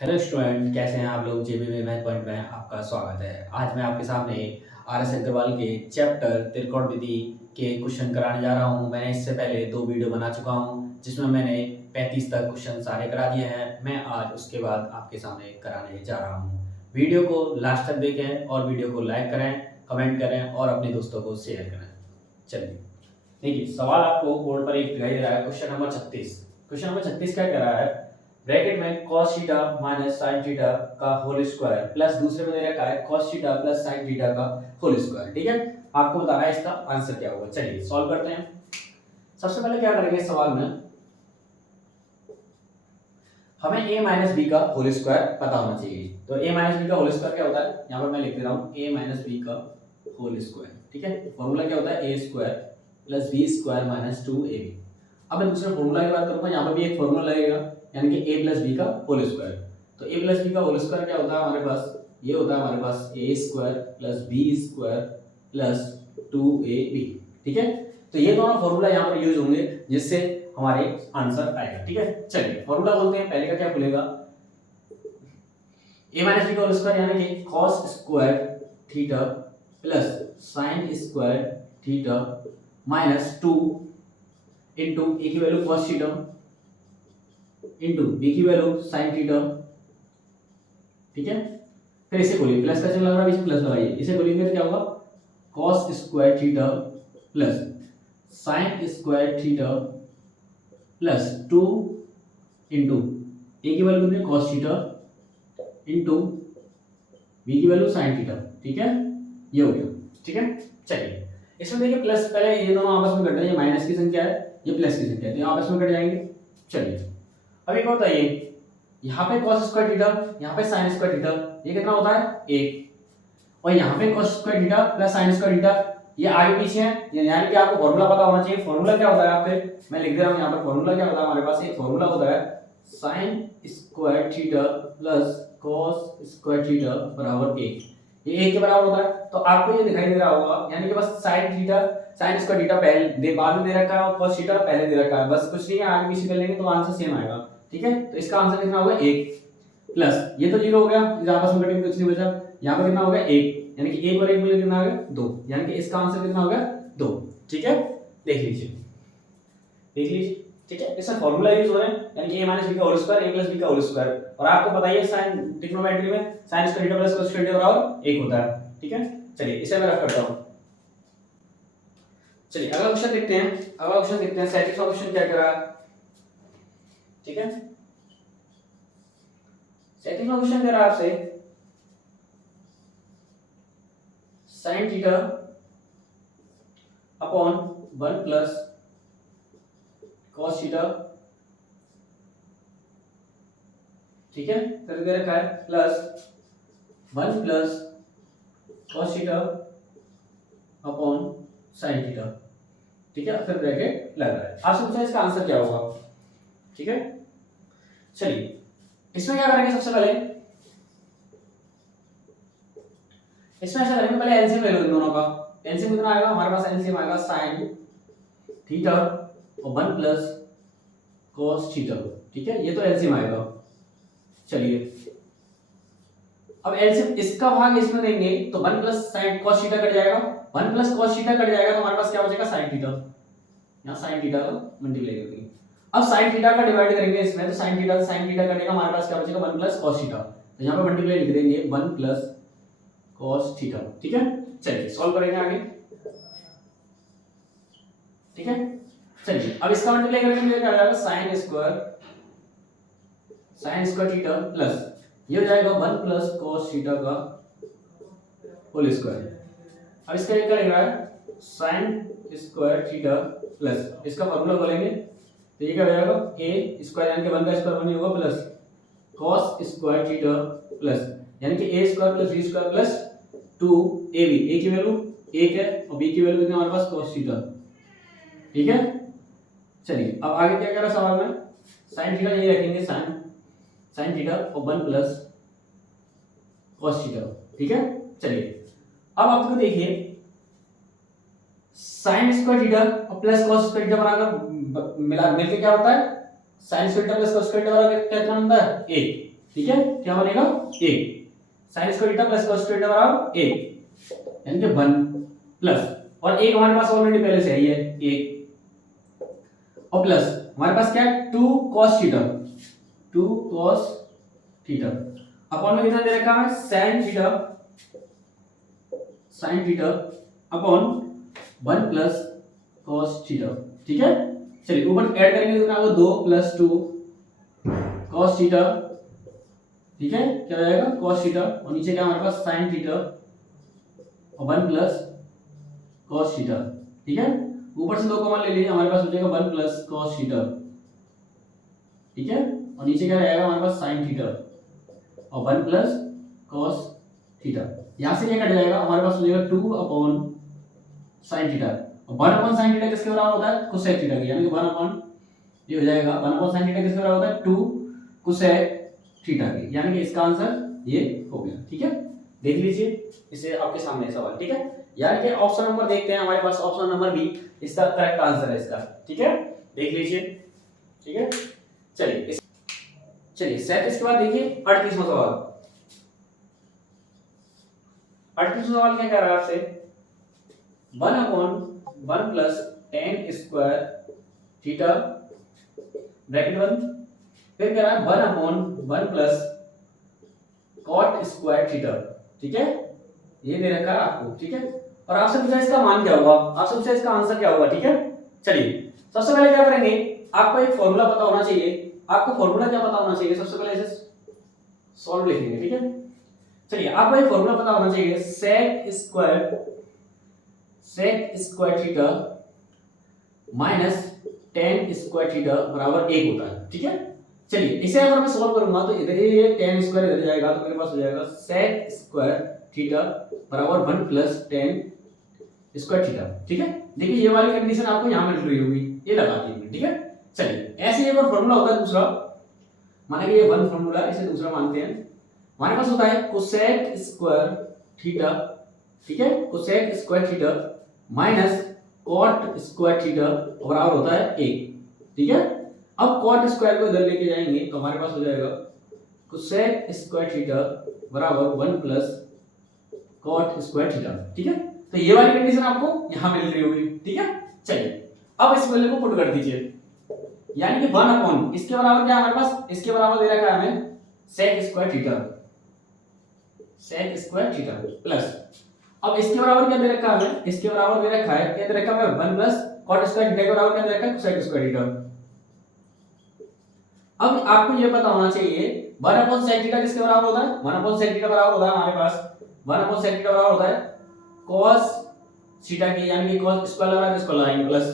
Hello student, कैसे हैं आप लोग। जेबीवी मैथ पॉइंट में आपका स्वागत है। आज मैं आपके सामने आर एस अग्रवाल के चैप्टर त्रिकोणमिति के क्वेश्चन कराने जा रहा हूं। मैंने इससे पहले 2 वीडियो बना चुका हूं जिसमें मैंने 35 तक क्वेश्चन सारे करा दिए हैं। मैं आज उसके बाद आपके सामने कराने जा रहा हूं। वीडियो को लास्ट तक देखें और वीडियो को लाइक करें, कमेंट करें और अपने दोस्तों को शेयर करें। चलिए देखिए, सवाल आपको बोर्ड पर एक दिखाई दे रहा है। Question number 36। क्वेश्चन नंबर 36 क्या कह रहा है, ब्रैकेट में cos theta minus sin theta का होल स्क्वायर प्लस दूसरे में दे रखा है cos theta plus sin theta का होल स्क्वायर। ठीक है, आपको बताना है इसका आंसर क्या होगा। चलिए सॉल्व करते हैं। सबसे पहले क्या करेंगे, सवाल में हमें a माइनस बी का होल स्क्वायर पता होना चाहिए। तो a माइनस बी का होल स्क्वायर क्या होता है, यहाँ पर मैं लिख दे रहा हूँ a माइनस बी का होल स्क्वायर। ठीक है, फॉर्मूला क्या होता है, a square plus B square minus 2ab। अब मैं दूसरे फॉर्मूला की बात करूंगा, यहाँ पर भी एक फॉर्मूला लगेगा, यानी कि a प्लस बी का होल स्क्वायर। तो a प्लस बी का होल स्क्वायर क्या होता है हमारे पास, ये होता है हमारे पास a square plus B square plus 2ab। ठीक है, तो ये दोनों फॉर्मूला यहाँ पर यूज होंगे जिससे हमारे आंसर आएगा। ठीक है, चलिए फॉर्मूला बोलते हैं। पहले का क्या खुलेगा, a माइनस बी का होल स्क्वायर यानी कि cos square theta plus sin square theta minus 2 into A की value cos theta into B की वैल्यू sin थीटा। ठीक है, फिर इसे खोलिए, प्लस का चिन्ह लग रहा है, इसे प्लस लगाइए, इसे खोलिए तो क्या होगा, cos square theta plus sin square theta plus 2 into A की वैल्यू कितनी cos थीटा इंटू बी की वैल्यू sin थीटा। ठीक है, ये हो गया। ठीक है, चलिए इसमें देखिए प्लस, पहले ये दोनों आपस में कट रहे हैं, ये माइनस की संख्या है, ये प्लस की संख्या है, तो ये आपस में कट जाएंगे। चलिए अब एक बताइए, यहाँ पे cos स्क्वायर थीटा, यहाँ पे sin स्क्वायर थीटा, ये कितना होता है 1, और यहाँ पे cos square theta plus sin square theta, ये आगे पीछे है, यानी कि आपको फॉर्मूला पता होना चाहिए। फॉर्मूला क्या होता है आपके, मैं लिख दे रहा हूँ यहाँ पर, फॉर्मूला क्या होता है हमारे पास, एक फॉर्मूला होता है sin square theta plus cos square theta बराबर 1। ये 1 के बराबर होता है, तो आपको ये दिखाई दे रहा होगा, यानी कि बस sin theta sin square theta पहले बाद में दे रखा है और cos थीटा पहले दे रखा है, बस कुछ नहीं है, आगे पीछे कर लेंगे तो आंसर सेम आएगा। ठीक है, तो इसका आंसर कितना होगा 1 प्लस ये तो 0 हो गया, इस आपस में कटिंग कुछ नहीं बचा, यहाँ पर कितना हो गया 1, यानी कि 1 और 1 मिलकर कितना आ गया 2, यानी कि इसका आंसर कितना हो गया 2। ठीक है, देख लीजिए देख लीजिए। ठीक है, इसमें फॉर्मूला यूज हो रहे हैं, यानी कि a माइनस बी का whole square a plus B का होल स्क्वायर, और आपको पता ही है साइन ट्रिग्नोमेट्री में sin square theta plus cos square theta बराबर 1 होता है। ठीक है, चलिए इसे मैं रख करता हूं। चलिए अगला क्वेश्चन देखते हैं। अगला क्वेश्चन देखते हैं, 37वां क्वेश्चन क्या कह रहा है। ठीक है, 37वां क्वेश्चन कह रहा है आपसे sin theta upon 1 plus cos theta. ठीक है, फिर दे रखा है plus 1 plus cos theta upon sin theta. ठीक है, फिर ब्रैकेट लग रहा है। आपसे पूछा इसका आंसर क्या होगा। ठीक है, चलिए इसमें क्या करेंगे, सबसे पहले इसमें ऐसा करेंगे, पहले एलसीएम ले लो इन दोनों का। एलसीएम कितना आएगा हमारे पास, एलसीएम आएगा sin थीटा और 1 प्लस cos थीटा। ठीक है, ये तो एलसीएम आएगा। चलिए अब एलसीएम इसका भाग इसमें देंगे तो 1 plus sin cos theta cut जाएगा, 1 प्लस cos थीटा कट जाएगा तो हमारे पास क्या बचेगा sin थीटा, यहाँ sin थीटा का मल्टीप्लाई कर देंगे। अब sin थीटा का डिवाइड करेंगे इसमें, तो sin थीटा कटेगा, हमारे पास क्या बचेगा 1 प्लस cos थीटा, तो यहाँ पे मल्टीप्लाई लिख देंगे 1 प्लस cos थीटा। ठीक है, चलिए सॉल्व करेंगे आगे। ठीक है, चलिए अब इसका मल्टीप्लाई करेंगे तो क्या हो जाएगा sin स्क्वायर थीटा प्लस ये हो जाएगा 1 प्लस cos थीटा का होल स्क्वायर। अब इसका क्या लिख रहा है sin स्क्वायर थीटा प्लस इसका फार्मूला बोलेंगे तो ये क्या हो जाएगा a स्क्वायर, यानी कि 1 का स्क्वायर 1 ही होगा, plus cos square theta plus यानी कि a square plus b square plus 2ab। a की वैल्यू 1 है और b की वैल्यू कितनी हमारे पास cos थीटा। ठीक है, चलिए अब आगे क्या कह रहा है सवाल में, sin थीटा ये रखेंगे sin थीटा और 1 प्लस cos थीटा। ठीक है, चलिए अब आपको देखिए sin स्क्वायर थीटा और प्लस cos स्क्वायर थीटा बनाकर मिलकर क्या होता है, sin square theta plus cos square theta बराबर कितना बनता है 1। ठीक है, क्या बनेगा 1 sin square theta plus cos square theta बराबर 1 यानी कि 1 प्लस और 1 हमारे पास ऑलरेडी पहले से है 1 और प्लस हमारे पास क्या है 2 cos थीटा अपॉन में कितना दे रखा है sin theta upon 1 plus cos theta. ठीक है, चलिए ऊपर ऐड करेंगे तो कितना होगा 2 प्लस 2 cos थीटा। ठीक है, क्या हो जाएगा cos थीटा और नीचे क्या हमारे पास sin थीटा और 1 प्लस cos थीटा। ठीक है, ऊपर से 2 कॉमन ले लीजिए, हमारे पास हो जाएगा 1 प्लस cos थीटा। ठीक है, और नीचे क्या रहेगा हमारे पास sin थीटा और 1 प्लस cos थीटा। यहां से क्या कट जाएगा, हमारे पास हो जाएगा 2 अपॉन sin थीटा और 1 अपॉन sin थीटा किसके बराबर होता है cosec थीटा के, यानी कि 1 अपॉन ये हो जाएगा 1 अपॉन sin थीटा किसके बराबर होता है 2 cosec थीटा के, यानी कि इसका आंसर ये हो गया। ठीक है, देख लीजिए इसे आपके सामने सवाल। ठीक है, यानी कि ऑप्शन नंबर देखते हैं, हमारे पास ऑप्शन नंबर बी इसका करेक्ट आंसर है इसका। ठीक है, देख लीजिए। ठीक है, चलिए 37 के बाद देखिए 38वां सवाल। 38वां सवाल क्या कह रहा है आपसे 1 upon 1 plus tan square theta bracket 1, फिर कह रहा है 1 upon 1 plus cot square theta. ठीक है, ये दे रखा है आपको। ठीक है, और आपसे पूछा इसका मान क्या होगा, आपसे पूछा इसका आंसर क्या होगा। ठीक है, चलिए सबसे पहले क्या करेंगे, आपको एक फॉर्मूला पता होना चाहिए। आपको फॉर्मूला क्या पता होना चाहिए, सबसे पहले इसे सॉल्व लिखेंगे। ठीक है, चलिए आपको एक फॉर्मूला पता होना चाहिए sec square theta minus tan square theta बराबर 1 होता है। ठीक है, चलिए इसे अगर मैं सॉल्व करूंगा तो इधर ये tan स्क्वायर इधर जाएगा तो मेरे पास हो जाएगा sec स्क्वायर थीटा बराबर 1 प्लस tan स्क्वायर थीटा। ठीक है, देखिए ये वाली कंडीशन आपको यहां मिल रही होगी, ये लगा दीजिए। ठीक है, चलिए ऐसे एक और फार्मूला होता है दूसरा, माना कि ये 1 फार्मूला, इसे दूसरा मानते हैं। हमारे पास होता है cosec स्क्वायर थीटा। ठीक है, cosec square theta minus cot square theta बराबर होता है 1। ठीक है, अब cot स्क्वायर को इधर लेके जाएंगे तो हमारे पास हो जाएगा cosec स्क्वायर थीटा बराबर 1 प्लस cot स्क्वायर थीटा। ठीक है, तो ये वाली कंडीशन आपको यहां मिल रही होगी। ठीक है, चलिए अब इस वैल्यू को पुट कर दीजिए, यानी कि 1 अपॉन इसके बराबर क्या हमारे पास, इसके बराबर दे रखा है हमें sec स्क्वायर थीटा प्लस अब इसके बराबर क्या दे रखा है हमें, इसके बराबर दे रखा है क्या दे रखा है 1 प्लस cot स्क्वायर थीटा के बराबर क्या दे रखा है cosec स्क्वायर थीटा। अब आपको ये पता होना चाहिए 1 अपॉन sec थीटा किसके बराबर होता है, 1 अपॉन sec थीटा बराबर होता है हमारे पास 1 अपॉन sec थीटा बराबर होता है cos थीटा की, यानी कि cos स्क्वायर लगा है तो इसको लगाएंगे प्लस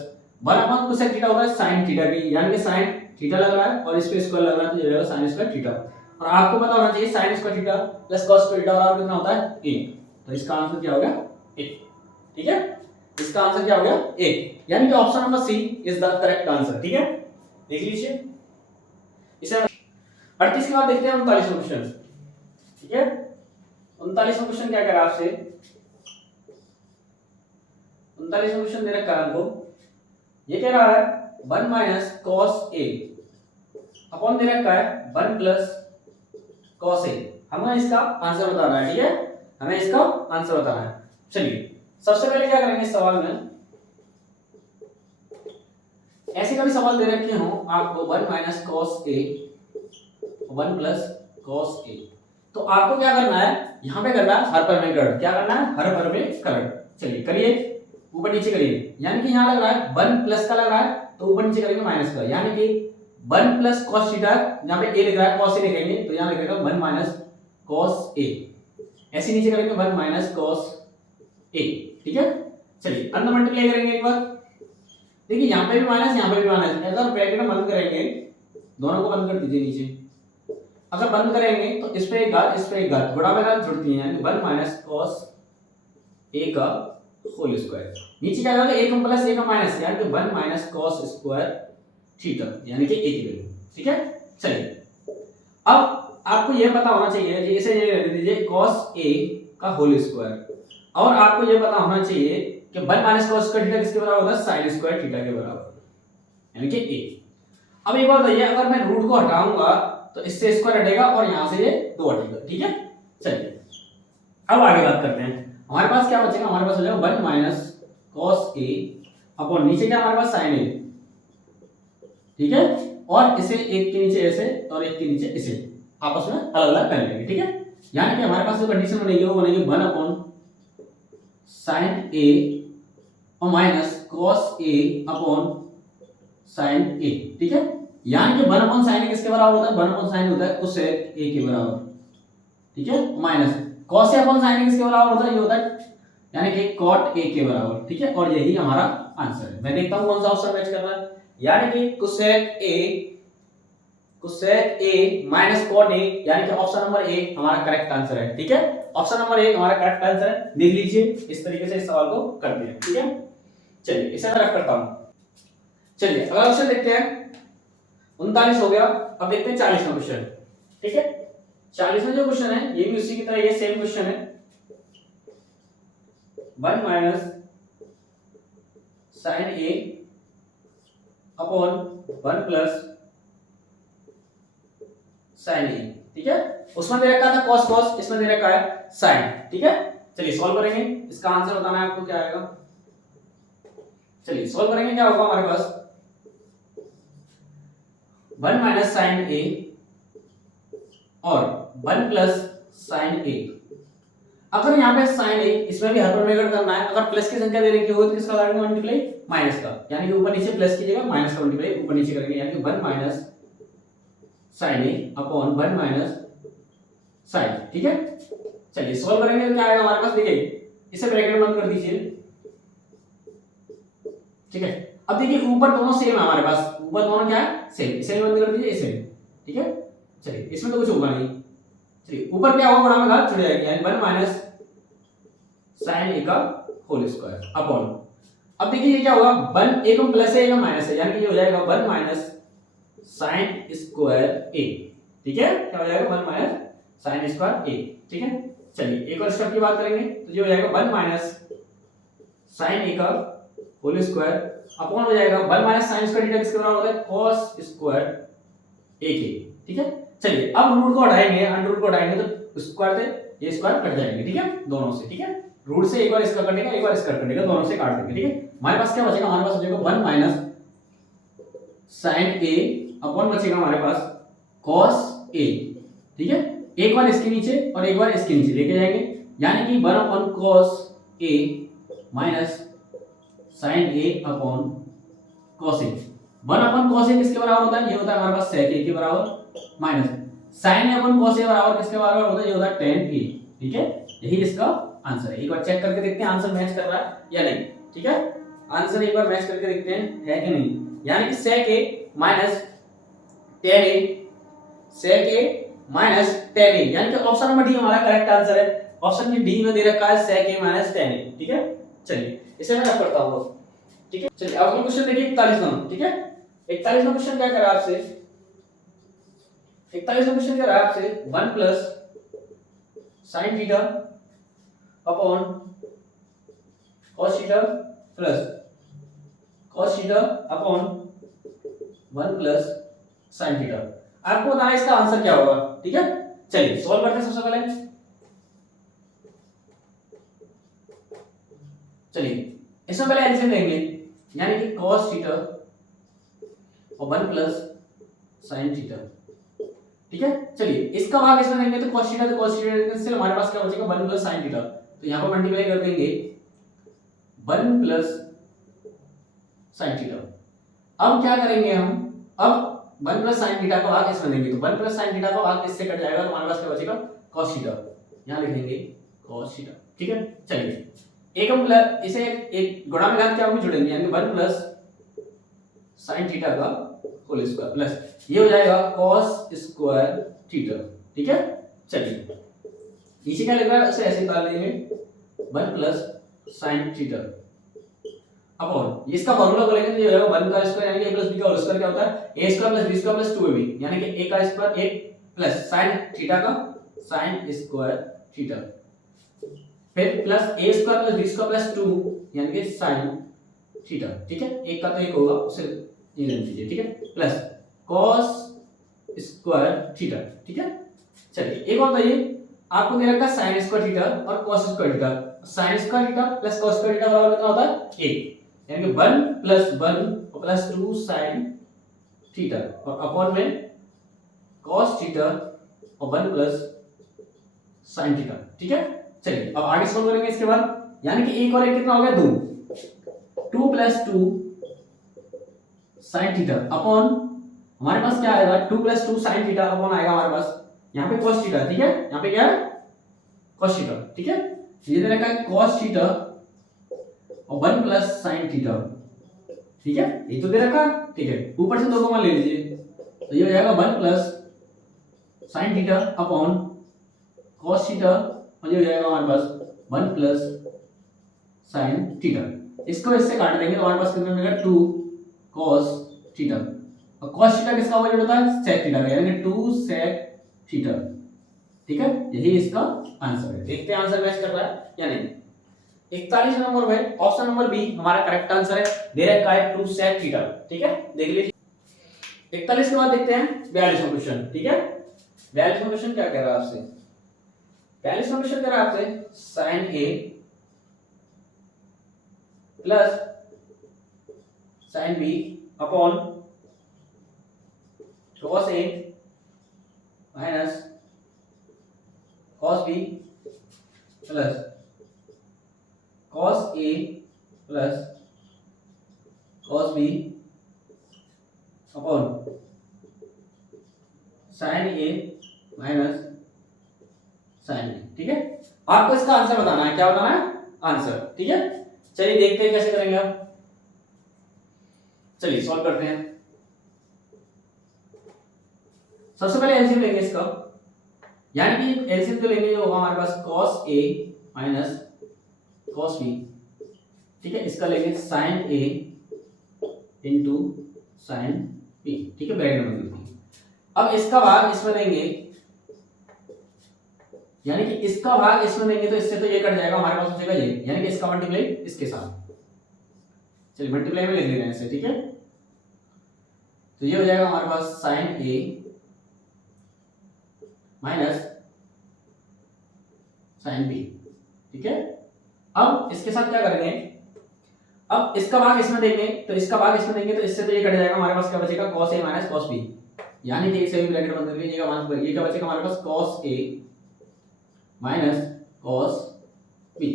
1 अपॉन cosec थीटा होता है sin थीटा की, यानी कि sin थीटा लग रहा है और इस पे स्क्वायर लग रहा है तो ये हो जाएगा sin स्क्वायर थीटा। और आपको पता होना चाहिए sin square theta plus cos square theta बराबर कितना होता है 1, तो इसका आंसर क्या हो गया 1। ठीक है, इसका आंसर क्या हो गया 1, यानी कि option number C is the correct answer. ठीक है, देख लीजिए इसे 38 के बाद देखते हैं 39वां क्वेश्चन। ठीक है, 39वां क्वेश्चन क्या कह रहा है आपसे, 39वां क्वेश्चन दे रखा है हमको, ये कह रहा है 1 माइनस cos a अपॉन दे रखा है 1 प्लस cos a। हमें इसका आंसर बताना है। ठीक है, हमें इसका आंसर बताना है। चलिए सबसे पहले क्या करेंगे इस सवाल में, ऐसे कभी सवाल दे रखे हो आपको 1 minus cos a 1 plus cos a, तो आपको क्या करना है, यहां पे करना है हर परमेकरण, क्या करना है हर परमेकरण। चलिए करिए, ऊपर नीचे करिए, यानी कि यहां लग रहा है 1 प्लस का लग रहा है तो ऊपर नीचे करेंगे माइनस का, यानी कि 1 प्लस cos थीटा, यहां पे a लिख रहा है cos a लिखेंगे तो यहां लिखेगा 1 माइनस cos a, ऐसे नीचे करेंगे 1 माइनस cos a। ठीक है, चलिए अंदर मल्टीप्लाई करेंगे एक बार, देखिए यहां पे भी माइनस यहां पे भी माइनस, अगर ब्रैकेट में बंद करेंगे दोनों को बंद कर दीजिए नीचे, अगर बंद करेंगे तो इस पे एक घात इस पे एक घात बड़ा में घात जुड़ती है, यानी 1 माइनस cos a का होल स्क्वायर, नीचे क्या आएगा 1 प्लस 1 माइनस, यानी कि 1 माइनस cos स्क्वायर थीटा, यानी कि a की वैल्यू। ठीक है, चलिए अब आपको यह पता होना चाहिए, इसे ये लिख दीजिए cos a का होल स्क्वायर, और आपको यह पता होना चाहिए कि 1 माइनस cos स्क्वायर थीटा किसके बराबर होता है sin स्क्वायर थीटा के बराबर, यानी कि a। अब एक बात बताइए, अगर मैं रूट को हटाऊंगा तो इससे स्क्वायर हटेगा और यहाँ से ये 2 हटेगा। ठीक है, चलिए अब आगे बात करते हैं। हमारे पास क्या बचेगा, हमारे पास हो जाएगा 1 माइनस कॉस ए अपॉन नीचे क्या हमारे पास साइन ए। ठीक है, और इसे एक के नीचे ऐसे और एक के नीचे इसे आपस में अलग अलग कर लेंगे। ठीक है, यानी कि हमारे पास जो कंडीशन बनेगी वो बनेगी 1 अपॉन साइन ए और minus cos A upon sine ए। ठीक है, यानी कि 1 अपॉन साइन ए किसके बराबर होता है, 1 अपॉन साइन होता है कोसेक ए के बराबर। ठीक है, minus cos A upon sine ए किसके बराबर होता है, ये होता है यानी कि कॉट ए के बराबर। ठीक है, और यही हमारा आंसर है। मैं देखता हूं कौन सा ऑप्शन मैच कर रहा है, यानी कि cosec A minus cot A, यानी कि ऑप्शन नंबर ए हमारा करेक्ट आंसर है। ठीक है, ऑप्शन नंबर ए हमारा करेक्ट आंसर है, देख लीजिए इस तरीके से इस सवाल को करते हैं। ठीक है, चलिए इसे मैं रख करता हूं। चलिए अगला क्वेश्चन देखते हैं। 39 हो गया, अब देखते हैं 40वां क्वेश्चन। ठीक है, 40वां जो क्वेश्चन है ये भी उसी की तरह ये सेम क्वेश्चन है। 1 माइनस साइन ए अपॉन 1 प्लस साइन ए। ठीक है, उसमें दे रखा था cos cos, इसमें दे रखा है sin। ठीक है, चलिए सॉल्व करेंगे, इसका आंसर बताना है आपको क्या आएगा। चलिए सॉल्व करेंगे, क्या होगा हमारे पास 1 माइनस साइन ए और 1 प्लस साइन ए। अगर यहाँ पे साइन ए इसमें भी हर पर मेगड़ करना है, अगर प्लस की संख्या दे रखी हो तो किसका करेंगे मल्टीप्लाई, माइनस का, यानी कि ऊपर नीचे प्लस कीजिएगा माइनस का मल्टीप्लाई ऊपर नीचे करेंगे, यानी कि 1 माइनस साइन ए अपॉन 1 माइनस साइन। ठीक है, चलिए सॉल्व करेंगे तो क्या आएगा हमारे पास, देखिए इसे ब्रैकेट बंद कर दीजिए। ठीक है, अब देखिए ऊपर दोनों सेम है हमारे पास, ऊपर दोनों क्या है सेम, इसे बंद कर दीजिए इसे। ठीक है, चलिए इसमें तो कुछ होगा नहीं। चलिए ऊपर क्या होगा, बड़ा में घात छुड़ जाएगी, यानी 1 माइनस साइन ए का होल स्क्वायर अपॉन, अब देखिए ये क्या होगा 1 एक प्लस है एक माइनस है, यानी कि ये हो जाएगा 1 माइनस साइन स्क्वायर ए। ठीक है, क्या हो जाएगा 1 माइनस साइन स्क्वायर ए। ठीक है, चलिए एक और स्टेप की बात करेंगे तो ये हो जाएगा 1 माइनस साइन ए का होल स्क्वायर अपॉन हो जाएगा 1 माइनस साइन स्क्वायर थीटा किसके बराबर होता है cos स्क्वायर ए के। ठीक है, चलिए अब रूट को हटाएंगे, अंडर रूट को हटाएंगे तो स्क्वायर से ये स्क्वायर कट जाएंगे। ठीक है, दोनों से। ठीक है, रूट से एक बार इसका कटेगा एक बार इसका कटेगा, दोनों से काट देंगे। ठीक है, हमारे पास क्या बचेगा, हमारे पास बचेगा 1 माइनस साइन ए अपॉन बचेगा हमारे पास cos a। ठीक है, एक बार इसके नीचे और एक बार इसके नीचे लेके जाएंगे, यानी कि 1 upon cos a minus sin a upon cos a। 1 upon cos a किसके बराबर होता है, ये होता है हमारे पास sec a के बराबर, minus sin a upon cos a बराबर किसके बराबर होता है, ये होता है tan a। ठीक है, यही इसका आंसर है। एक बार चेक करके देखते हैं आंसर मैच कर रहा है या नहीं। ठीक है, आंसर एक बार मैच करके देखते हैं है कि नहीं, यानी कि sec a minus tan a, sec a minus tan a, यानी कि ऑप्शन नंबर डी हमारा करेक्ट आंसर है। ऑप्शन में डी में दे रखा है sec a minus tan a। ठीक है, चलिए इसे मैं रख करता हूं। ठीक है, चलिए अब क्वेश्चन देखिए 41वां। ठीक है, 41वां क्वेश्चन क्या कर रहा है आपसे, 41वां क्वेश्चन कह रहा है आपसे 1 plus sin theta upon cos theta plus cos theta upon 1 plus sin theta. आपको बताना है इसका आंसर क्या होगा। ठीक है, चलिए सॉल्व करते हैं। सबसे पहले चलिए इसमें पहले एलसीएम लेंगे, यानी कि cos थीटा और 1 प्लस sin थीटा। ठीक है, चलिए इसका भाग इसमें देंगे तो cos थीटा, तो cos थीटा से हमारे पास क्या बचेगा 1 प्लस sin थीटा, तो यहां पर मल्टीप्लाई कर देंगे 1 प्लस sin थीटा। अब क्या करेंगे हम, अब 1 प्लस sin थीटा का भाग इसमें देंगे, तो 1 प्लस sin थीटा का भाग इससे कट जाएगा, तो हमारे पास क्या बचेगा cos थीटा, यहां लिख देंगे cos थीटा। ठीक है, चलिए एक हम प्लस इसे एक गुणा में घात क्या होगी जुड़ेंगे, यानी 1 प्लस sin थीटा का होल स्क्वायर प्लस ये हो जाएगा cos स्क्वायर थीटा। ठीक है, चलिए नीचे क्या लिख रहा है उसे ऐसे निकाल देंगे 1 प्लस sin थीटा अपॉन इसका फार्मूला करेंगे तो ये हो जाएगा 1 का स्क्वायर, यानी कि a प्लस b का होल स्क्वायर क्या होता है a square plus b square plus 2ab, यानी कि a का स्क्वायर 1 प्लस sin थीटा का sin स्क्वायर थीटा, फिर plus a square plus b square plus 2 यानी कि sin थीटा। ठीक है, एक का तो एक होगा उसे ये ले लीजिए। ठीक है, प्लस cos स्क्वायर थीटा। ठीक है, चलिए एक और बताइए, आपको दे रखा साइन स्क्वायर थीटा और cos square theta. Sine square theta plus cos square theta बराबर कितना होता है 1, यानी कि 1 प्लस 1 प्लस 2 साइन थीटा और अपॉन में कॉस थीटा और 1 प्लस साइन थीटा। ठीक है, चलिए अब आगे सॉल्व करेंगे इसके बाद, यानी कि 1 और 1 कितना हो गया 2, 2 प्लस 2 साइन थीटा अपॉन हमारे पास क्या आएगा 2 प्लस 2 साइन थीटा अपॉन आएगा हमारे पास यहाँ पे cos थीटा। ठीक है, यहाँ पे क्या है cos थीटा। ठीक है, ये दे रखा है cos थीटा और 1 प्लस साइन थीटा। ठीक है, ये तो दे रखा, ठीक है, ऊपर से 2 कॉमन ले लीजिए, तो ये हो जाएगा 1 plus sine theta upon cos theta और ये हो जाएगा हमारे पास 1 प्लस साइन थीटा। इसको इससे काट देंगे तो हमारे पास कितना मिलेगा 2 cos थीटा और cos थीटा किसका वैल्यू होता है sec थीटा का, यानी कि 2 sec थीटा। ठीक है, यही इसका आंसर है। देखते हैं आंसर मैच कर रहा है या नहीं। 41 नंबर में ऑप्शन नंबर बी हमारा करेक्ट आंसर है, दे रखा है 2 sec थीटा। ठीक है, देख लीजिए 41 के बाद देखते हैं 42वां क्वेश्चन। ठीक है, 42वां क्वेश्चन क्या कह रहा है आपसे, 42वां क्वेश्चन कह रहा है आपसे sin a plus sin b upon cos a minus cos b plus cos a plus cos b upon sin a minus sin b। ठीक है, आपको इसका आंसर बताना है, क्या बताना है आंसर। ठीक है, चलिए देखते हैं कैसे करेंगे आप, चलिए सॉल्व करते हैं। सबसे पहले एलसीएम लेंगे इसका, यानी कि एलसीएम जो लेंगे जो होगा हमारे पास cos a minus cos b। ठीक है, इसका लेंगे sin a into sin b। ठीक है, ब्रैकेट में दीजिए। अब इसका भाग इसमें देंगे, यानी कि इसका भाग इसमें देंगे तो इससे तो ये कट जाएगा, हमारे पास बचेगा ये, यानी कि इसका मल्टीप्लाई इसके साथ। चलिए मल्टीप्लाई में लिख ले रहे हैं इसे। ठीक है, तो ये हो जाएगा हमारे पास sin a minus sin b। ठीक है, अब इसके साथ क्या करेंगे, अब इसका भाग इसमें देंगे तो इसका भाग इसमें देंगे तो इससे तो ये कट जाएगा, हमारे पास क्या बचेगा cos a minus cos b, यानी कि इसे भी ब्रैकेट बंद कर लीजिएगा, ये क्या बचेगा हमारे पास cos a minus cos b।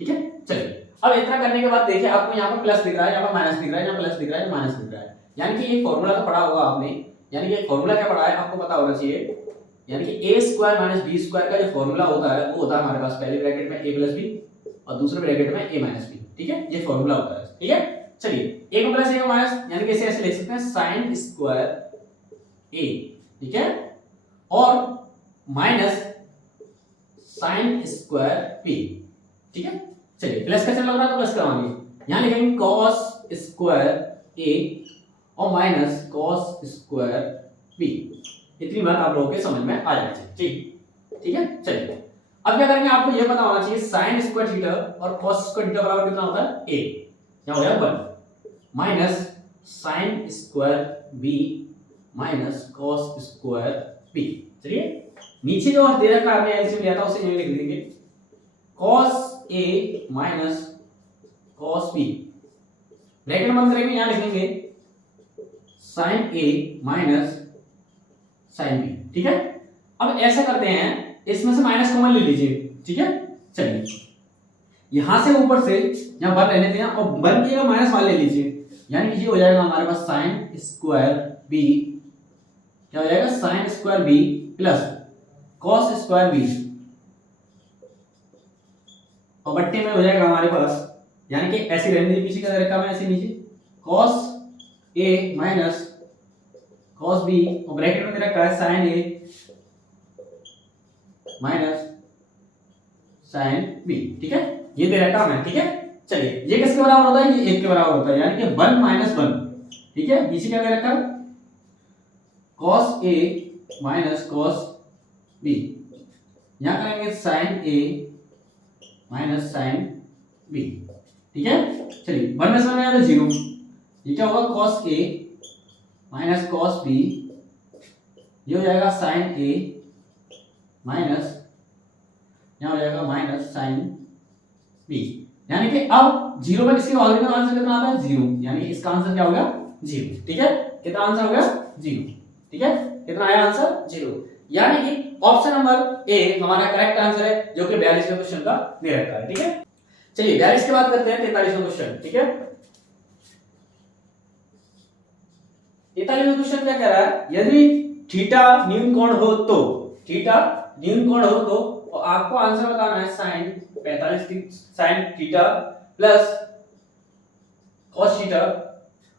ठीक है, चलिए अब इतना करने के बाद देखिए आपको यहाँ पर प्लस दिख रहा है, यहाँ पर माइनस दिख रहा है, यहाँ प्लस दिख रहा है, माइनस दिख रहा है, यानी कि ये फॉर्मूला तो पढ़ा होगा आपने, यानी कि ये फॉर्मूला क्या पढ़ा है आपको पता होना चाहिए, यानी कि a square minus b square का जो फॉर्मूला होता है वो होता है हमारे पास पहले ब्रैकेट में a प्लस b और दूसरे ब्रैकेट में a माइनस b। ठीक है, ये फॉर्मूला होता है। ठीक है, चलिए a प्लस a माइनस, यानी कि इसे ऐसे लिख सकते हैं sin स्क्वायर a। ठीक है, और माइनस sin स्क्वायर p। ठीक है, चलिए प्लस का चिन्ह लग रहा है तो प्लस करवाएंगे, यहां लिखेंगे cos स्क्वायर a और माइनस cos स्क्वायर b। इतनी बात आप लोगों के समझ में आ जानी चाहिए। ठीक है, चलिए अब क्या करेंगे, आपको यह पता होना चाहिए sin स्क्वायर थीटा और cos स्क्वायर थीटा बराबर कितना होता है a, क्या हो गया 1 minus sin square b minus cos square b। चलिए नीचे जो दे रखा है हमने एलसीएम लिया था उसे यहीं लिख देंगे cos a minus cos b, bracket बंद करेंगे, यहां लिखेंगे sin a minus sin b। ठीक है, अब ऐसा करते हैं, इसमें से माइनस कॉमन ले लीजिए। ठीक है, चलिए यहां से ऊपर से यहां वन रहने दें और वन की जगह माइनस वन ले लीजिए, यानी कि ये हो जाएगा हमारे पास sin स्क्वायर b, क्या हो जाएगा sin square b plus cos square b और बट्टे में हो जाएगा हमारे पास, यानी कि ऐसे रहने दीजिए, पीछे का रखा मैं ऐसे नीचे cos a minus cos b और ब्रैकेट में दे रखा है sin a minus sin b। ठीक है, ये दे रखा है। ठीक है, चलिए ये किसके बराबर होता है, ये 1 के बराबर होता है, यानी कि 1 माइनस 1। ठीक है, नीचे क्या दे रखा है cos a minus cos b, यहां करेंगे sin a minus sin b। ठीक है, चलिए 1 में से 1 आया तो 0, ये क्या होगा cos a minus cos b ये हो जाएगा साइन ए माइनस, यहाँ हो जाएगा माइनस साइन बी। यानी कि अब जीरो में किसके ऑलरेडी का आंसर कितना आता है, जीरो, यानी कि इसका आंसर क्या हो गया, जीरो। ठीक है, कितना आंसर हो गया, जीरो। ठीक है, कितना आया आंसर, जीरो। यानी कि ऑप्शन नंबर ए हमारा करेक्ट आंसर है, जो कि 42वें क्वेश्चन का दे रखा है। ठीक है, चलिए 42 के बाद करते हैं 43वां क्वेश्चन। ठीक है, 43वां क्वेश्चन क्या कह रहा है, यदि थीटा न्यून कोण हो तो, थीटा न्यून कोण हो तो आपको आंसर बताना है sine 45 sine theta plus cos theta,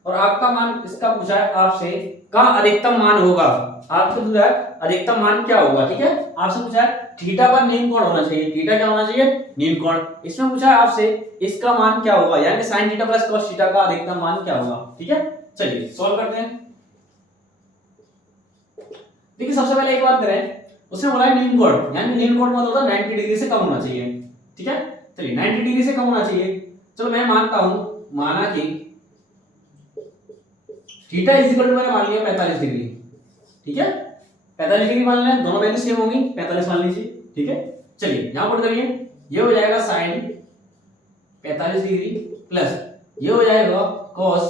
और आपका मान इसका पूछा है आपसे का अधिकतम मान होगा, आपसे पूछा है अधिकतम मान क्या होगा। ठीक है, आपसे पूछा है थीटा पर न्यून कोण होना चाहिए, थीटा क्या होना चाहिए, न्यून कोण। इसमें पूछा है आपसे इसका मान क्या होगा, यानी sign theta plus cos theta का अधिकतम मान क्या होगा। ठीक है, चलिए सॉल्व करते हैं। देखिए सबसे पहले एक बात करें, उसने बोला है न्यून कोण, यानी न्यून कोण मतलब होता है 90 डिग्री से कम होना चाहिए। ठीक है, चलिए 90 डिग्री से कम होना चाहिए। चलो मैं मानता हूं, माना कि थीटा इज इक्वल टू मैंने मान लिया 45 डिग्री। ठीक है, 45 डिग्री मान लिया, दोनों वैल्यू सेम होंगी, 45 मान लीजिए। ठीक है, चलिए यहां पुट करिए, ये हो जाएगा साइन 45 डिग्री प्लस ये हो जाएगा cos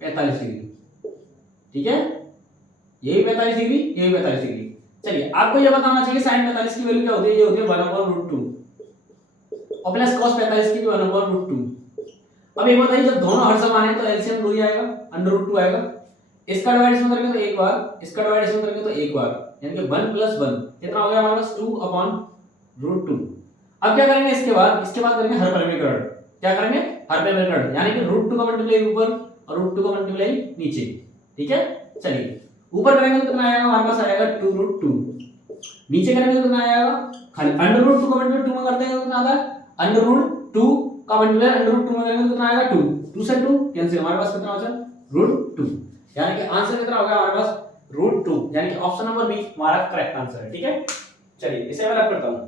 45 डिग्री। ठीक है, ये भी 45 डिग्री, ये भी 45 डिग्री। चलिए आपको ये बताना चाहिए साइन 45 की वैल्यू क्या होती है, ये होती है 1/√2 और प्लस cos 45 की भी 1/√2। अब ये बताइए जब दोनों हर समान है तो एलसीएम 2 ही आएगा, √2 आएगा। इसका डिवाइड इसमें करेंगे तो एक बार, इसका डिवाइड इसमें करेंगे तो एक बार, यानी कि 1 + 1 कितना हो गया हमारे पास 2/√2। अब क्या करेंगे इसके बाद करेंगे हर परिमेयकरण। क्या करेंगे, हर परिमेयकरण, यानी कि √2 का मल्टीप्लाई ऊपर और √2 का मल्टीप्लाई नीचे। ठीक है, चलिए ऊपर करेंगे तो कितना आएगा हमारे पास, आएगा 2√2। नीचे करेंगे तो कितना आएगा, खाली √2 का मल्टीप्लाई 2 में करते हैं तो कितना आता है, √2 का मल्टीप्लाई √2 में करेंगे तो कितना आएगा 2, 2 से 2 कैंसिल, हमारे पास कितना बचा √2। यानी कि आंसर कितना हो गया हमारे पास √2, यानी कि ऑप्शन नंबर बी हमारा करेक्ट आंसर है। ठीक है, चलिए इसे मैं रख करता हूं।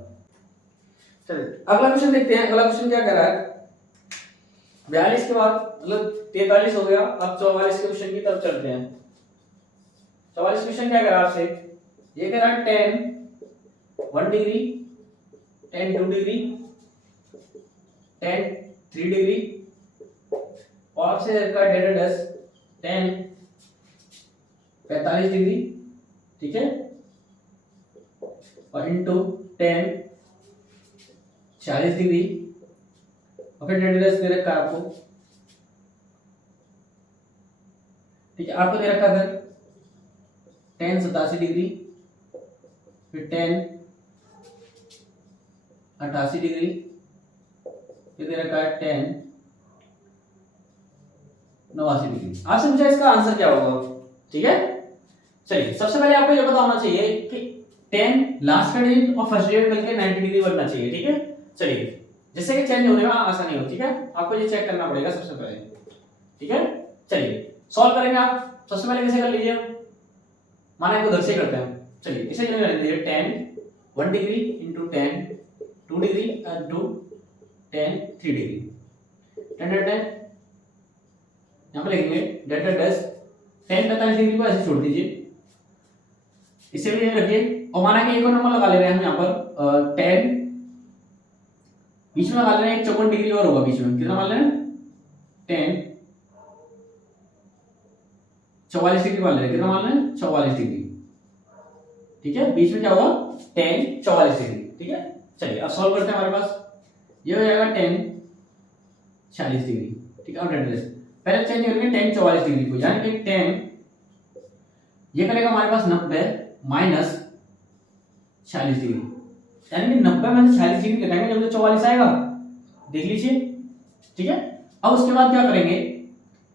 चलिए अगला क्वेश्चन देखते हैं। अगला क्वेश्चन क्या कह रहा है, 42 के बाद मतलब 43 हो गया, अब 44 के क्वेश्चन की तरफ चलते हैं। 44 क्वेश्चन क्या कह रहा है आपसे, ये कह रहा है tan 1 degree, tan 2 degree, tan 3 degree और आपसे का डेटा 10 tan 45 डिग्री। ठीक है, और इनटू tan 40 डिग्री और फिर डेटा 10 दे रखा है आपको। ठीक है, आपको दे रखा है tan 87 डिग्री, फिर tan 88 डिग्री, फिर दे रखा है tan 89 डिग्री। आपसे पूछा इसका आंसर क्या होगा। ठीक है, चलिए सबसे पहले आपको ये पता होना चाहिए कि tan लास्ट का डिजिट और फर्स्ट डिजिट मिलकर 90 डिग्री बनना चाहिए। ठीक है, चलिए जिससे कि चेंज होने में आसानी हो। ठीक है, आपको ये चेक करना पड़ेगा सबसे पहले। ठीक है, चलिए सॉल्व करेंगे आप। सबसे पहले कैसे कर लीजिए, माना इनको उधर से करते हैं। चलिए इसे जो कर लीजिए tan 1 degree into tan 2 degree into tan 3 degree, tan यहाँ पे लिखेंगे डेल्टा 10 tan 45 डिग्री को ऐसे छोड़ दीजिए, इसे भी यही रखिए। और माना कि एक और नंबर लगा ले रहे हैं हम यहाँ पर tan, बीच में लगा ले रहे हैं एक 54 डिग्री और होगा बीच में, कितना मान ले रहे हैं tan 44 डिग्री मान ले रहे हैं, कितना मान रहे हैं 44 डिग्री। ठीक है, बीच में क्या होगा tan 44 डिग्री। ठीक है, चलिए अब सॉल्व करते हैं। हमारे पास ये हो जाएगा tan 40 डिग्री। ठीक है, अब डेल्टा पहले चेंज करेंगे tan 44 डिग्री को, यानी कि tan ये करेगा हमारे पास 90 माइनस 40 डिग्री, यानी कि 90 में से 40 डिग्री घटाएंगे जब तो 44 आएगा, देख लीजिए। ठीक है, अब उसके बाद क्या करेंगे,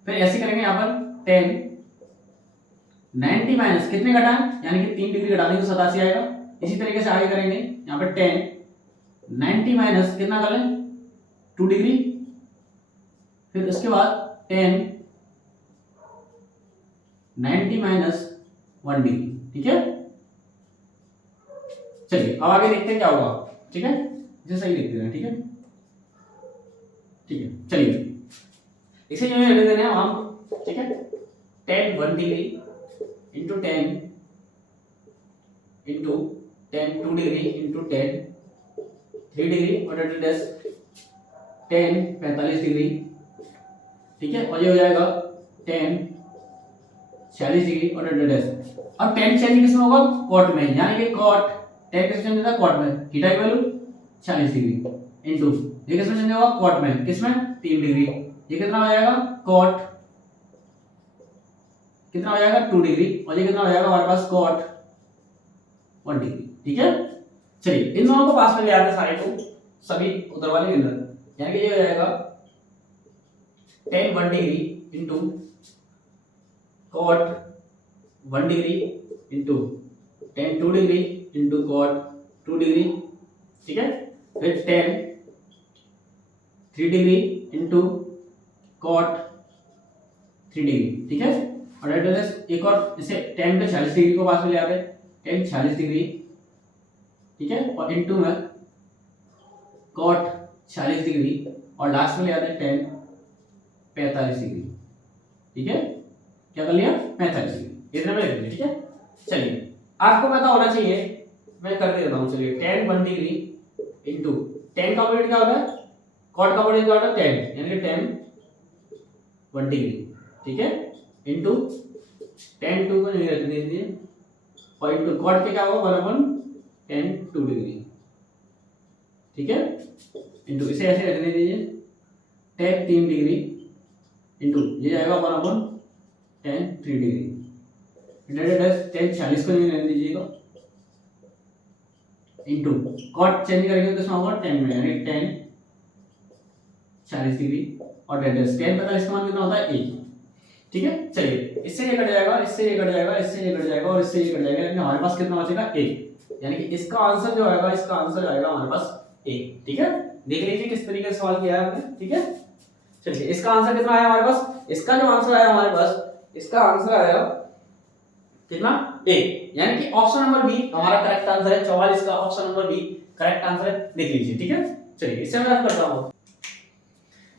फिर ऐसे करेंगे यहाँ पर tan 90 माइनस कितने घटाएं, यानी कि 3 डिग्री घटा देंगे तो 87 आएगा। इसी तरीके से आगे करेंगे, यहाँ पर tan 90 माइनस कितना कर लें 2 डिग्री, फिर उसके बाद tan 90 माइनस 1 डिग्री। ठीक है, चलिए अब आगे देखते हैं क्या होगा। ठीक है, इसे सही लिख देना। ठीक है, ठीक है, चलिए इसे जो है लिख देना है हम। ठीक है, tan 1 degree into tan into 10 2 degree into 10 3 degree और 10 45 डिग्री, ठीक है। और ये हो जाएगा 10 46 डिग्री और 10। अब 10 चेंज किसमें होगा? कॉट में, यानी कि कॉट 10 किसमें चेंज होता है? कॉट में। थीटा की वैल्यू 40 डिग्री इंटू ये किसमें चेंज होगा? कॉट में। किसमें? 3 डिग्री। ये कितना हो जाएगा? कॉट कितना हो जाएगा? 2 डिग्री। और ये कितना हो जाएगा हमारे पास? कॉट 1 डिग्री, ठीक है। चलिए इन दोनों को पास में ले आते हैं सारे को, सभी उधर वाले के अंदर, यानी कि ये हो जाएगा 10 1 degree into cot 1 degree into 10 2 degree into cot 2 degree, ठीक है। फिर 10 3 डिग्री इंटू कॉट 3 डिग्री, ठीक है। और एक और इसे 10 पे 40 डिग्री को पास में ले आते हैं, 10 40 डिग्री, ठीक है। और इंटू में कॉट 40 डिग्री और लास्ट में ले आते हैं 10 45 डिग्री, ठीक है। क्या कर लिया? 45 डिग्री, इतने में लिख दिया, ठीक है। चलिए आपको पता होना चाहिए, मैं कर देता हूँ। चलिए 10 1 डिग्री इंटू 10 का ऑपोजिट क्या होता है? कॉट का ऑपोजिट क्या होता है? 10, यानी कि 10 1 डिग्री, ठीक है, इंटू 10 2 को नहीं रख दीजिए और इंटू कॉट के क्या होगा? 1/10 2 डिग्री, ठीक है, इंटू इसे ऐसे रख दीजिए 10 3 डिग्री इंटू ये जाएगा 1/10 3 डिग्री। 10 40 को नहीं रहने दीजिएगा इंटू कॉट चेंज करेंगे तो इसमें होगा 10 में, यानी 10 40 डिग्री और 10 45 का मान कितना होता है? 1, ठीक है। चलिए इससे ये कट जाएगा, इससे ये कट जाएगा, इससे ये कट जाएगा और इससे ये कट जाएगा, यानी हमारे पास कितना बचेगा? 1, यानी कि इसका आंसर जो आएगा, इसका आंसर आएगा हमारे पास 1, ठीक है। देख लीजिए किस तरीके से सवाल किया है हमने, ठीक है। चलिए इसका आंसर कितना आया हमारे पास? इसका जो आंसर आया हमारे पास, इसका आंसर आया कितना? 1, यानी कि ऑप्शन नंबर बी हमारा करेक्ट आंसर है। 44 का option number B correct answer है, देख लीजिए, ठीक है। चलिए इससे मैं करता हूं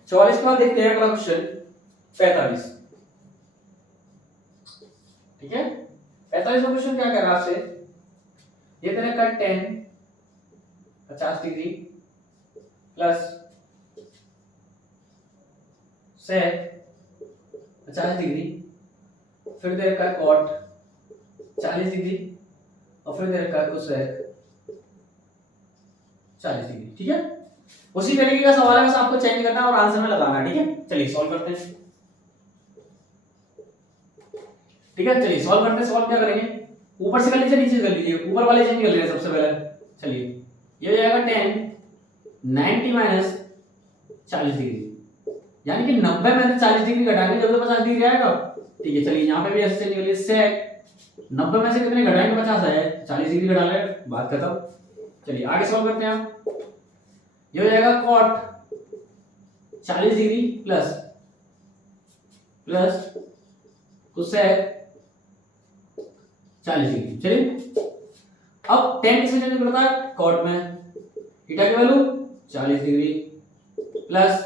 44 के बाद देखते हैं अगला क्वेश्चन 45, ठीक है। 45 का क्वेश्चन क्या कह रहा है आपसे? ये तेरे का 10 50 डिग्री प्लस सेक 50 डिग्री, फिर दे रखा है कॉट 40 डिग्री और फिर दे रखा है कोसेक 40 डिग्री, ठीक है। उसी तरीके का सवाल है, बस आपको चेंज करना है और आंसर में लगाना है, ठीक है। चलिए सॉल्व करते हैं, ठीक है। चलिए सॉल्व करते हैं। सॉल्व क्या करेंगे? ऊपर से कर लीजिए, नीचे से कर लीजिए, ऊपर वाले चेंज कर लेंगे सबसे पहले। चलिए ये हो जाएगा 10 90 माइनस 40 डिग्री, यानी कि 90 में से 40 डिग्री घटाएंगे जब तो 50 डिग्री आएगा, ठीक है। चलिए यहाँ पे भी ऐसे चेंज कर लीजिए, सेक 90 में से कितने घटाएंगे? 50 आए, 40 डिग्री घटा ले, बात खत्म। चलिए आगे सॉल्व करते हैं हम। ये हो जाएगा cot 40 degree plus plus cosec 40 degree. चलिए अब 10 किसमें चेंज करता है? कॉट में। थीटा की वैल्यू 40 डिग्री प्लस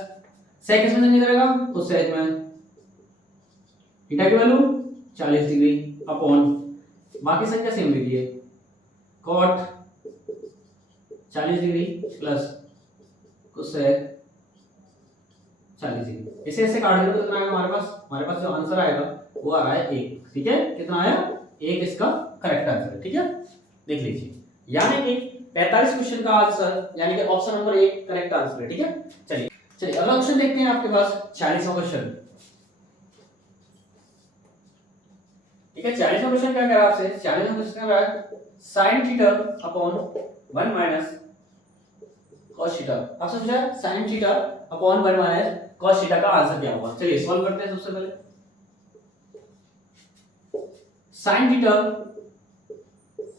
सेक किसमें चेंज करेगा? कोसेक में। थीटा की वैल्यू 40 डिग्री अपॉन बाकी संख्या सेम लिखिए, cot 40 degree plus cosec 40 degree. इसे ऐसे काट देंगे तो कितना आएगा हमारे पास? हमारे पास जो आंसर आएगा वो आ रहा है 1, ठीक है। कितना आया? 1 इसका करेक्ट आंसर है, ठीक है। देख लीजिए, यानी कि 45 क्वेश्चन का आंसर यानी कि ऑप्शन नंबर 1 करेक्ट आंसर है, ठीक है। चलिए चलिए अगला क्वेश्चन देखते हैं आपके पास 40वां क्वेश्चन, ठीक है। 40वां क्वेश्चन क्या कह रहा है आपसे? 40वां क्वेश्चन कह रहा है sin theta upon 1 minus cos theta. आप समझा? sin theta upon 1 minus cos theta का आंसर क्या होगा? चलिए सॉल्व करते हैं। सबसे पहले sin थीटा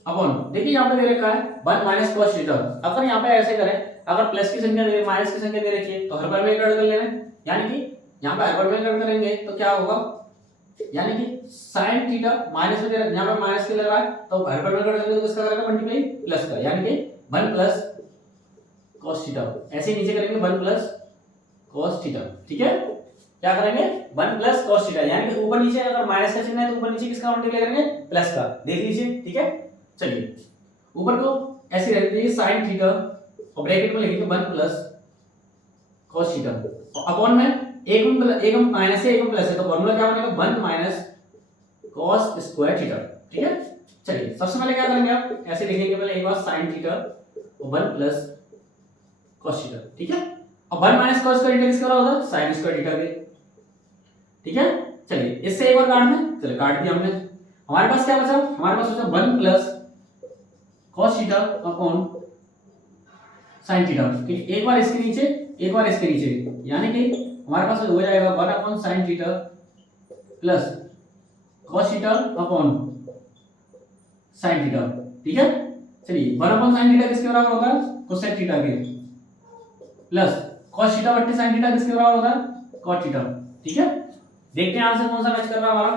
अपॉन, देखिए यहाँ पे दे रखा है 1 माइनस cos थीटा। अगर यहाँ पे ऐसे करें, अगर प्लस की संख्या दे माइनस की संख्या दे रखी है तो हर बार में ऐड कर लेना है, यानी कि यहाँ पे हर बार में ऐड करेंगे तो क्या होगा? यानी कि sin थीटा माइनस में दे रखा है, यहाँ पे माइनस के लगा है तो हर बार में ऐड करेंगे तो किसका करेगा? मल्टीप्लाई प्लस का, यानी कि 1 प्लस cos थीटा। ऐसे ही नीचे करेंगे 1 प्लस cos थीटा, ठीक है। क्या करेंगे? 1 प्लस cos थीटा, यानी कि ऊपर नीचे अगर माइनस का चिन्ह है तो ऊपर नीचे किसका मल्टीप्लाई करेंगे? प्लस का। देख लीजिए, ठीक है। चलिए ऊपर को ऐसे रख दीजिए sin थीटा और ब्रैकेट में लिखेंगे 1 प्लस cos थीटा अपॉन में एक माइनस है एक प्लस है, तो फॉर्मूला क्या बनेगा 1 माइनस cos स्क्वायर थीटा। ठीक है, चलिए सबसे पहले क्या करेंगे आप ऐसे लिखेंगे, पहले एक बार sin थीटा और 1 प्लस cos थीटा। ठीक है, अब 1 माइनस cos स्क्वायर थीटा किसका बराबर होगा sin स्क्वायर थीटा के। ठीक है, चलिए इससे एक बार काट दें, चलिए काट दिया हमने। हमारे पास क्या बचा, हमारे पास बचा 1 plus cos theta upon sin theta. ठीक, एक बार इसके नीचे एक बार इसके नीचे, यानी कि हमारे पास हो जाएगा 1 upon sin theta plus cos theta upon sin theta. ठीक है, चलिए 1 अपॉन sin थीटा किसके बराबर होगा cosec थीटा के, प्लस cos थीटा बट्टे sin थीटा किसके बराबर होगा cot थीटा। ठीक है, देखते हैं आंसर कौन सा मैच कर रहा है हमारा,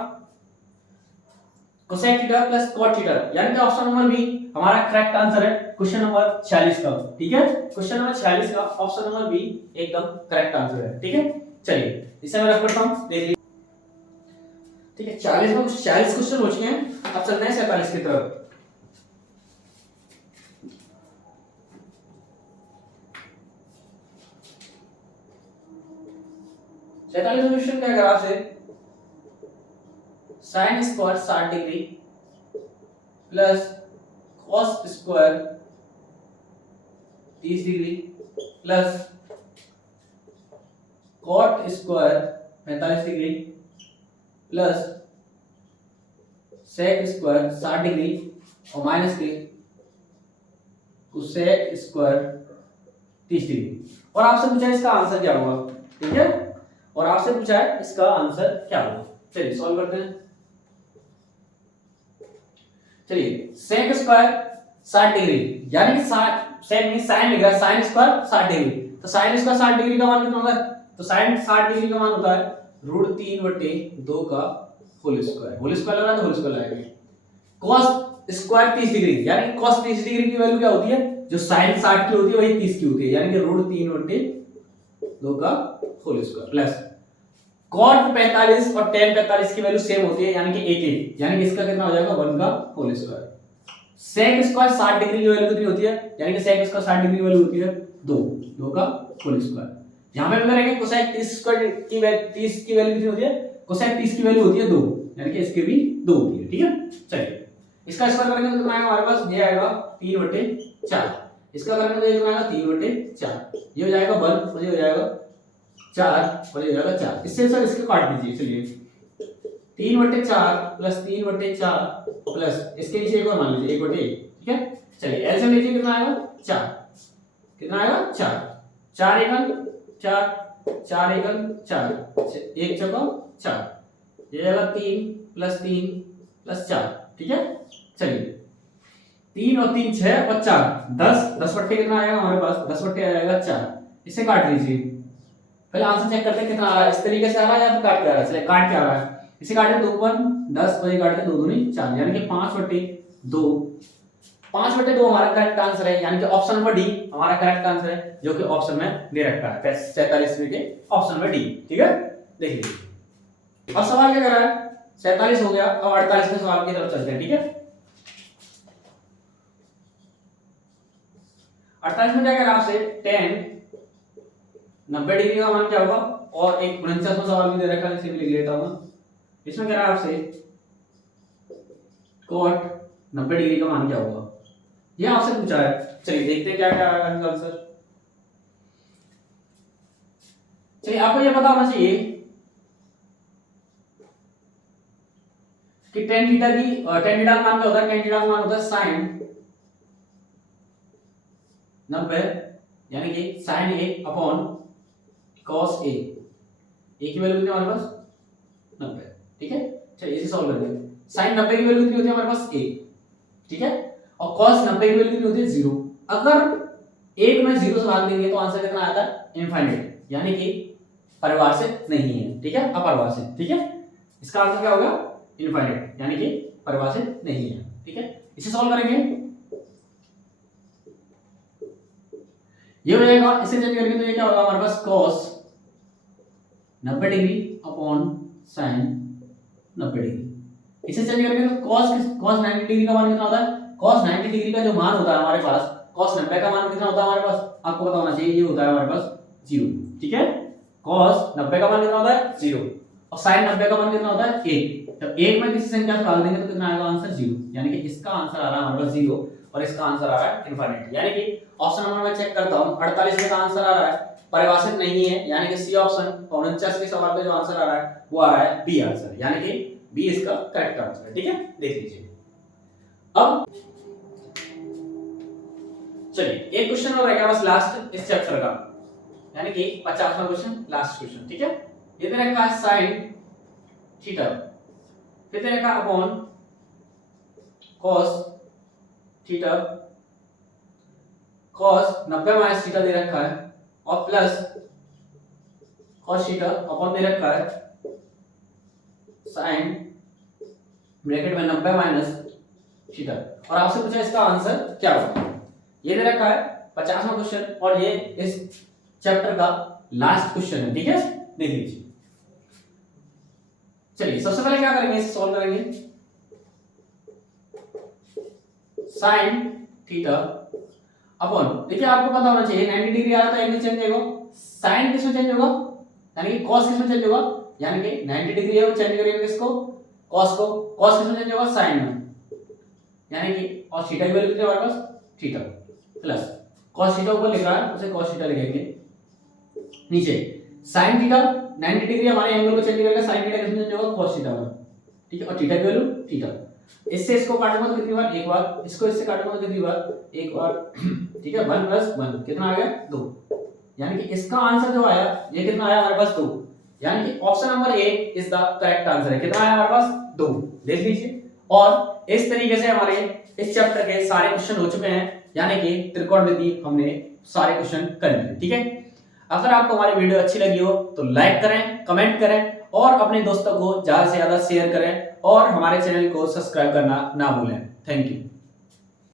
cosec theta plus cot theta, यानी कि ऑप्शन नंबर बी हमारा करेक्ट आंसर है क्वेश्चन नंबर 46 का। ठीक है, क्वेश्चन नंबर 46 का ऑप्शन नंबर बी एकदम करेक्ट आंसर है। ठीक है, चलिए इसे मैं रख करता हूं, देख लीजिए। ठीक है, 40 में कुछ 40 क्वेश्चन हो चुके हैं, अब चलते हैं 47 की तरफ। क्वेश्चन क्या करा आपसे, sine square 60 degree plus cos square 30 degree plus cot square 45 degree plus sec square 60 degree और माइनस के कोसेक स्क्वायर 30 डिग्री, और आपसे पूछा है इसका आंसर क्या होगा। ठीक है, और आपसे पूछा है इसका आंसर क्या होगा, चलिए सॉल्व करते हैं। चलिए सेक स्क्वायर 60 डिग्री, यानी कि सेक में साइन लिख रहा है, साइन स्क्वायर 60 डिग्री, तो साइन स्क्वायर 60 डिग्री का मान कितना होता है, तो साइन 60 डिग्री का मान होता है √3/2 का होल स्क्वायर लगा तो होल स्क्वायर लगाएंगे। cos स्क्वायर 30 डिग्री, यानी कि cos 30 डिग्री की वैल्यू क्या होती है, जो साइन 60 की होती है वही 30 की होती है, यानी कि √3/2 का होल स्क्वायर प्लस cot 45 और tan 45 की वैल्यू सेम होती है, यानी कि 1 यानी कि इसका कितना हो जाएगा 1 का whole square. sec square 60 degree की वैल्यू कितनी होती है, यानी कि sec स्क्वायर 60 डिग्री की वैल्यू होती है 2 का होल स्क्वायर। यहां पे करेंगे cosec 30 स्क्वायर की 30 की वैल्यू कितनी होती है, cosec 30 की वैल्यू होती है 2, यानी कि इसके भी 2 होती है। ठीक है, चलिए इसका स्क्वायर करेंगे तो कितना आएगा हमारे पास, ये आएगा 3/4, इसका करेंगे तो ये कितना आएगा 3/4, ये हो जाएगा 1 और ये हो जाएगा 4 और ये हो जाएगा 4, इससे सर इसके काट दीजिए। चलिए 3/4 प्लस 3/4 प्लस इसके नीचे एक और मान लीजिए 1/1। ठीक है, चलिए एलसीएम लीजिए, कितना आएगा 4, कितना आएगा 4, 4 एकम 4, 4 एकम 4, 1 चौका 4, ये आएगा 3 प्लस 3 प्लस 4। ठीक है, चलिए 3 और 3 6 और 4 10, 10/4 कितना आएगा हमारे पास, 10/4 आएगा 4, इसे काट लीजिए। पहले आंसर चेक करते हैं कितना आ रहा है, इस तरीके से आ रहा है या फिर काट के आ रहा है। चलिए काट के आ रहा है, इसे काटे 2 1 10 और ये काटे 2 दूनी 4, यानी कि 5/2, 5/2 हमारा करेक्ट आंसर है, यानी कि ऑप्शन नंबर डी हमारा करेक्ट आंसर है, जो कि ऑप्शन में दे रखा है 47 में के ऑप्शन नंबर डी। ठीक है, देखिए अब सवाल क्या कर रहा है, 47 हो गया, अब 48वें सवाल की तरफ चलते हैं। ठीक है, 48 में क्या कह रहा है आपसे, tan 90 डिग्री का मान क्या होगा, और एक 49वां सवाल भी दे रखा है, इसे भी लिख लेता हूं। इसमें कह रहा है आपसे cot 90 डिग्री का मान क्या होगा, ये आपसे पूछा है। चलिए देखते हैं क्या क्या आएगा आंसर। चलिए आपको ये पता होना चाहिए कि tan थीटा का मान क्या होता है, tan थीटा का मान होता है sin 90, यानी कि sin a upon cos a, की वैल्यू कितनी हमारे पास 90। ठीक है, चलिए इसे सॉल्व करेंगे। sin 90 की वैल्यू कितनी होती है हमारे पास a, ठीक है, और cos 90 की वैल्यू कितनी होती है 0। अगर एक में 0 से भाग देंगे तो आंसर कितना आता है इनफाइनाइट, यानी कि परिभाषित नहीं है। ठीक है, अपरिभाषित। ठीक है, इसका आंसर क्या होगा इनफाइनाइट, यानी कि परिभाषित नहीं है। ठीक है, इसे सॉल्व करेंगे, ये हो जाएगा। इसे चेंज करेंगे तो ये क्या होगा हमारे पास cos 90 degree upon sin 90 degree. इसे चेंज करेंगे तो cos 90 डिग्री का मान कितना होता है cos 90 डिग्री का जो मान होता है हमारे पास, cos 90 का मान कितना होता है हमारे पास, आपको पता होना चाहिए, ये होता है हमारे पास 0। ठीक है, cos 90 का मान कितना होता है 0 और sin 90 का मान कितना होता है 1। जब 1 में किसी संख्या से भाग देंगे तो कितना आएगा आंसर 0, यानी कि इसका आंसर आ रहा है हमारे पास 0 और इसका आंसर आ रहा है इनफिनिटी। यानी कि ऑप्शन नंबर मैं चेक करता हूं, 48 में का आंसर आ रहा है परिभाषित नहीं है, यानी कि सी ऑप्शन 49 के सवाल पे जो आंसर आ रहा है वो आ रहा है बी आंसर, यानी कि बी इसका करेक्ट आंसर है। ठीक है, देख लीजिए। अब चलिए एक क्वेश्चन और रह गया बस लास्ट इस चैप्टर का, यानी कि 50वां क्वेश्चन, लास्ट क्वेश्चन। ठीक है, ये दे रखा है sin थीटा, फिर दे रखा upon cos theta, cos 90 minus theta दे रखा है और प्लस cos थीटा अपॉन दे रखा है sin ब्रैकेट में 90 माइनस थीटा, और आपसे पूछा इसका आंसर क्या होगा। ये दे रखा है 50वां क्वेश्चन और ये इस चैप्टर का लास्ट क्वेश्चन है। ठीक है, देख लीजिए। चलिए सबसे पहले क्या करेंगे, इसे सॉल्व करेंगे। sin थीटा अपॉन, देखिए आपको पता होना चाहिए 90 डिग्री आ रहा तो एंगल चेंज होगा, sin किसमें चेंज होगा, यानी कि cos किसमें चेंज होगा, यानी कि 90 डिग्री है वो चेंज करेंगे किसको, cos को, cos किसमें चेंज होगा, sin में, यानी कि और थीटा की वैल्यू कितनी है हमारे पास थीटा, प्लस cos थीटा ऊपर लिख रहा है उसे cos थीटा लिखेंगे, नीचे sin थीटा 90 डिग्री हमारे एंगल को चेंज करेगा, sin थीटा किसमें चेंज होगा, cos थीटा में। ठीक है, और थीटा की वैल्यू थीटा, इससे इसको काटूंगा तो कितनी बार, एक बार, इसको इससे काटूंगा तो कितनी बार, एक बार। ठीक है, 1 + 1 कितना आ गया 2, यानी कि इसका आंसर जो आया ये कितना आया हमारे पास 2, यानी कि option number A is the correct answer है। कितना आया हमारे पास 2, देख लीजिए। और इस तरीके से हमारे इस चैप्टर के सारे क्वेश्चन हो चुके हैं, यानी कि त्रिकोणमिति हमने सारे क्वेश्चन कर लिए। ठीक है, अगर आपको हमारी वीडियो अच्छी लगी हो तो लाइक करें, कमेंट करें और अपने दोस्तों को ज्यादा से ज्यादा शेयर करें और हमारे चैनल को सब्सक्राइब करना ना भूलें। Thank you.